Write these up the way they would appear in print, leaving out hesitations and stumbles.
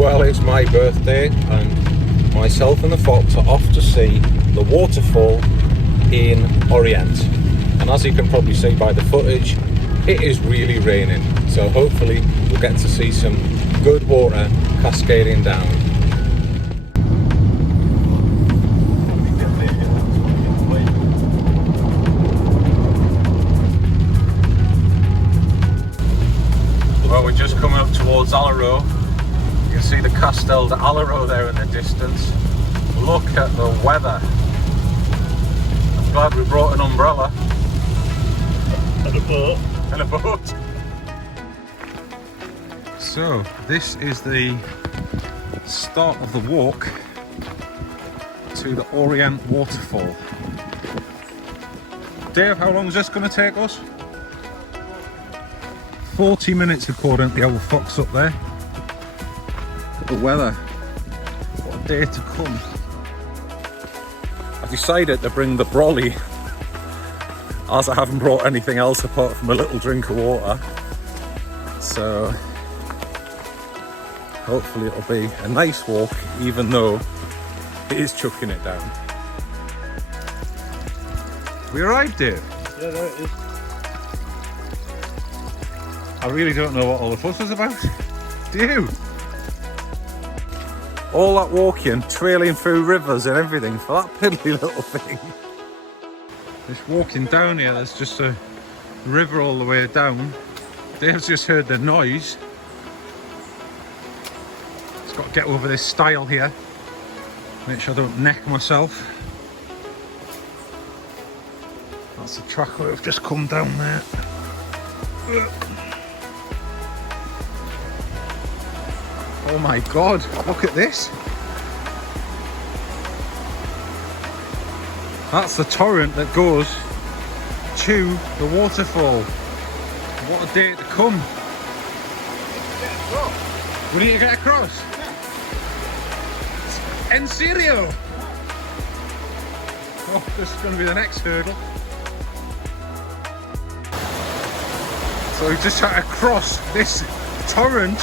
Well, it's my birthday and myself and the fox are off to see the waterfall in Orient. And as you can probably see by the footage, it is really raining. So hopefully we'll get to see some good water cascading down. Well, we're just coming up towards Alaro. You can see the Castel de Alaro there in the distance. Look at the weather. I'm glad we brought an umbrella. And a boat. And a boat. So, this is the start of the walk to the Orient Waterfall. Dave, how long is this going to take us? 40 minutes according to the old fox up there. Look at the weather. What a day to come. I decided to bring the brolly as I haven't brought anything else apart from a little drink of water. So hopefully it'll be a nice walk even though it is chucking it down. We arrived, Dave? Yeah, there it is. I really don't know what all the fuss was about. Do you? All that walking, trailing through rivers and everything for that piddly little thing. This walking down here, there's just a river all the way down. Dave's just heard the noise. Just got to get over this stile here. Make sure I don't neck myself. That's the track where we've just come down there. Oh my god, look at this. That's the torrent that goes to the waterfall. What a day to come. We need to get across. En serio? Oh, this is going to be the next hurdle. So we just had to cross this torrent.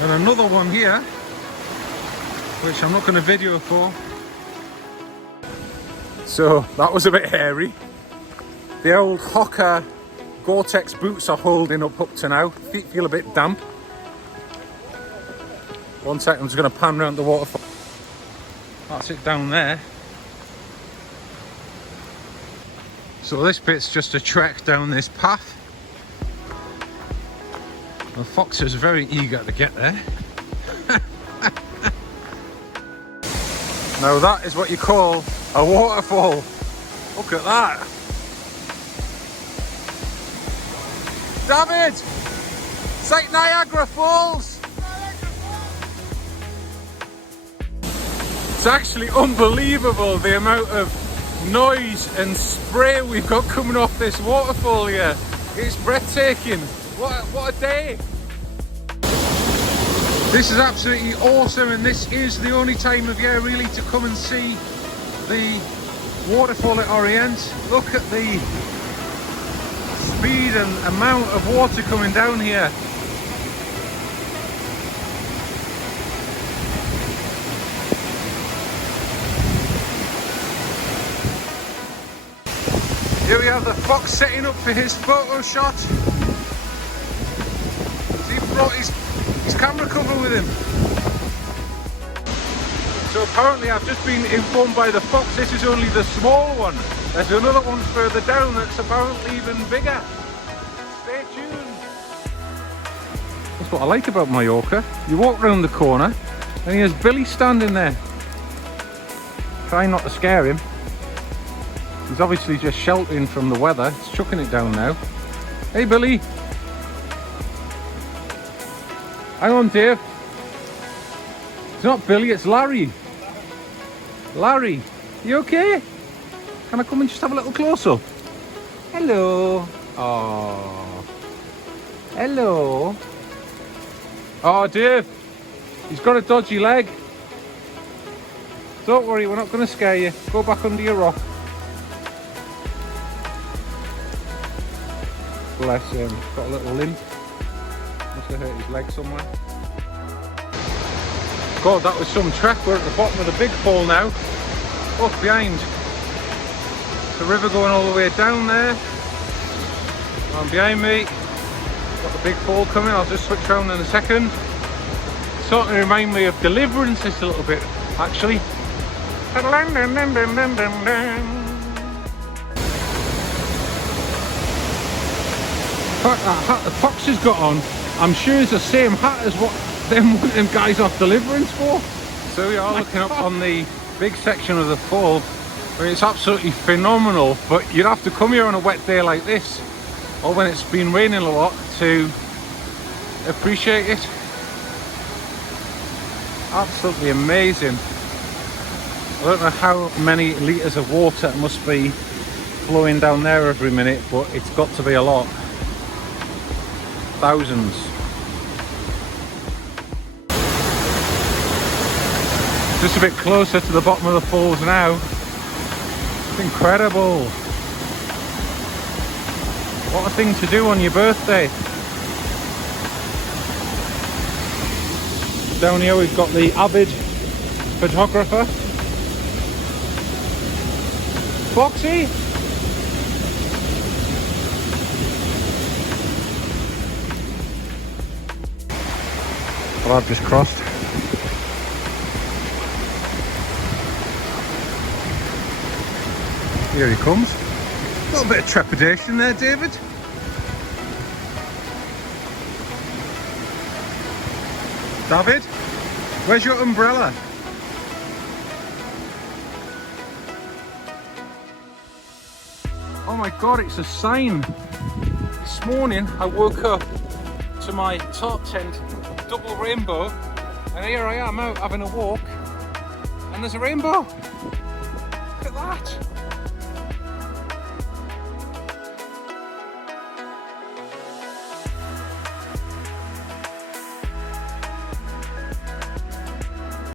And another one here, which I'm not going to video for. So that was a bit hairy. The old Hoka Gore-Tex boots are holding up to now. Feet feel a bit damp. One second, I'm just going to pan around the waterfall. That's it down there. So this bit's just a trek down this path. The fox is very eager to get there. Now that is what you call a waterfall. Look at that. David! It's like Niagara Falls! It's actually unbelievable the amount of noise and spray we've got coming off this waterfall here. It's breathtaking. What a day! This is absolutely awesome, and this is the only time of year really to come and see the waterfall at Orient. Look at the speed and amount of water coming down here. Here we have the fox setting up for his photo shot. He brought his camera cover with him. So apparently I've just been informed by the fox this is only the small one. There's another one further down that's apparently even bigger. Stay tuned. That's what I like about Mallorca. You walk round the corner and here's Billy standing there. Trying not to scare him. He's obviously just sheltering from the weather. It's chucking it down now. Hey Billy. Hang on, Dave. It's not Billy, it's Larry. Larry, you okay? Can I come and just have a little close-up? Hello. Oh. Hello. Oh, Dave. He's got a dodgy leg. Don't worry, we're not going to scare you. Go back under your rock. nevertheless, got a little limp. Must have hurt his leg somewhere. God, that was some trek. We're at the bottom of the big fall now. Look behind. The river going all the way down there. And behind me, got the big fall coming. I'll just switch around in a second. Sort of remind me of Deliverance just a little bit, actually. That hat the Fox has got on, I'm sure it's the same hat as what them guys off Deliverance for. So we are looking up on the big section of the fall. I mean, it's absolutely phenomenal, but you'd have to come here on a wet day like this, or when it's been raining a lot, to appreciate it. Absolutely amazing. I don't know how many litres of water must be flowing down there every minute, but it's got to be a lot. Thousands. Just a bit closer to the bottom of the falls now. It's incredible. What a thing to do on your birthday. Down here we've got the avid photographer. Foxy! Well, I've just crossed. Here he comes. A little bit of trepidation there, David. David, where's your umbrella? Oh my God, it's a sign. This morning I woke up to my top tent double rainbow, and here I am out having a walk, and there's a rainbow. Look at that.